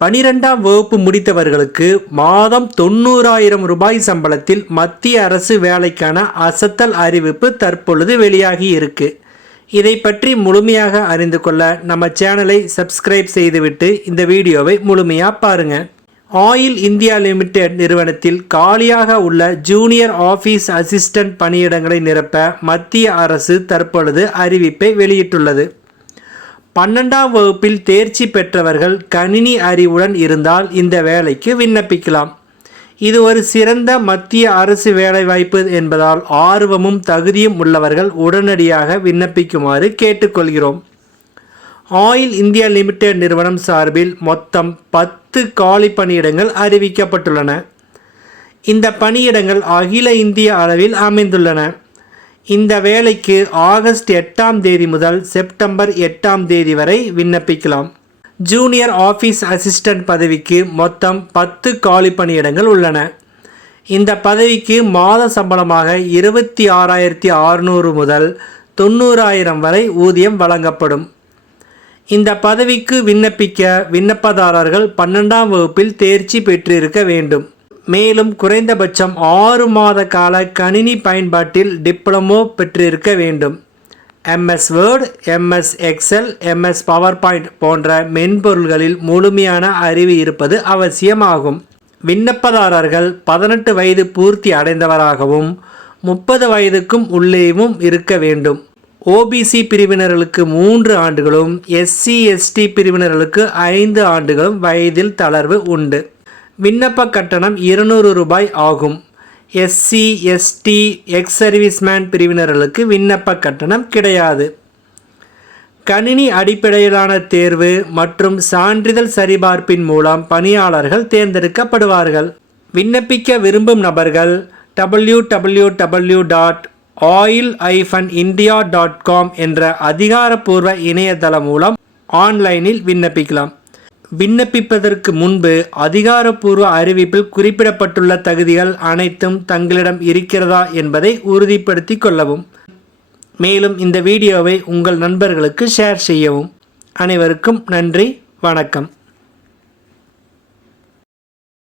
12ஆம் வகுப்பு முடித்தவர்களுக்கு மாதம் 90,000 ரூபாய் சம்பளத்தில் மத்திய அரசு வேலைக்கான அசத்தல் அறிவிப்பு தற்பொழுது வெளியாகி இருக்கு. இதை பற்றி முழுமையாக அறிந்து கொள்ள நம்ம சேனலை சப்ஸ்கிரைப் செய்துவிட்டு இந்த வீடியோவை முழுமையாக பாருங்க. ஆயில் இந்தியா லிமிடெட் நிறுவனத்தில் காலியாக உள்ள ஜூனியர் ஆஃபீஸ் அசிஸ்டன்ட் பணியிடங்களை நிரப்ப மத்திய அரசு தற்பொழுது அறிவிப்பை வெளியிட்டுள்ளது. 12ஆம் வகுப்பில் தேர்ச்சி பெற்றவர்கள் கணினி அறிவுடன் இருந்தால் இந்த வேலைக்கு விண்ணப்பிக்கலாம். இது ஒரு சிறந்த மத்திய அரசு வேலைவாய்ப்பு என்பதால் ஆர்வமும் தகுதியும் உள்ளவர்கள் உடனடியாக விண்ணப்பிக்குமாறு கேட்டுக்கொள்கிறோம். ஆயில் இந்தியா லிமிடெட் நிறுவனம் சார்பில் மொத்தம் 10 காலி பணியிடங்கள் அறிவிக்கப்பட்டுள்ளன. இந்த பணியிடங்கள் அகில இந்திய அளவில் அமைந்துள்ளன. இந்த வேலைக்கு ஆகஸ்ட் 8ஆம் தேதி முதல் செப்டம்பர் 8ஆம் தேதி வரை விண்ணப்பிக்கலாம். ஜூனியர் ஆஃபீஸ் அசிஸ்டன்ட் பதவிக்கு மொத்தம் 10 காலி பணியிடங்கள் உள்ளன. இந்த பதவிக்கு மாத சம்பளமாக 26,600 முதல் 90,000 வரை ஊதியம் வழங்கப்படும். இந்த பதவிக்கு விண்ணப்பிக்க விண்ணப்பதாரர்கள் 12ஆம் வகுப்பில் தேர்ச்சி பெற்றிருக்க வேண்டும். மேலும் குறைந்தபட்சம் 6 மாத கால கணினி பயன்பாட்டில் டிப்ளமோ பெற்றிருக்க வேண்டும். MS word, MS excel, MS PowerPoint போன்ற மென்பொருள்களில் முழுமையான அறிவு இருப்பது அவசியமாகும். விண்ணப்பதாரர்கள் 18 வயது பூர்த்தி அடைந்தவராகவும் 30 வயதுக்கும் உள்ளேயும் இருக்க வேண்டும். OBC பிரிவினர்களுக்கு 3 ஆண்டுகளும் SC/ST பிரிவினர்களுக்கு 5 ஆண்டுகளும் வயதில் தளர்வு உண்டு. விண்ணப்ப கட்டணம் 200 ரூபாய் ஆகும். SC/ST எக்ஸ் சர்வீஸ்மேன் பிரிவினர்களுக்கு விண்ணப்ப கட்டணம் கிடையாது. கணினி அடிப்படையிலான தேர்வு மற்றும் சான்றிதழ் சரிபார்ப்பின் மூலம் பணியாளர்கள் தேர்ந்தெடுக்கப்படுவார்கள். விண்ணப்பிக்க விரும்பும் நபர்கள் www.oil-india.com என்ற அதிகாரப்பூர்வ இணையதளம் மூலம் ஆன்லைனில் விண்ணப்பிக்கலாம். விண்ணப்பிப்பதற்கு முன்பு அதிகாரப்பூர்வ அறிவிப்பில் குறிப்பிடப்பட்டுள்ள தகுதிகள் அனைத்தும் தங்களிடம் இருக்கிறதா என்பதை உறுதிப்படுத்திக் கொள்ளவும். மேலும் இந்த வீடியோவை உங்கள் நண்பர்களுக்கு ஷேர் செய்யவும். அனைவருக்கும் நன்றி, வணக்கம்.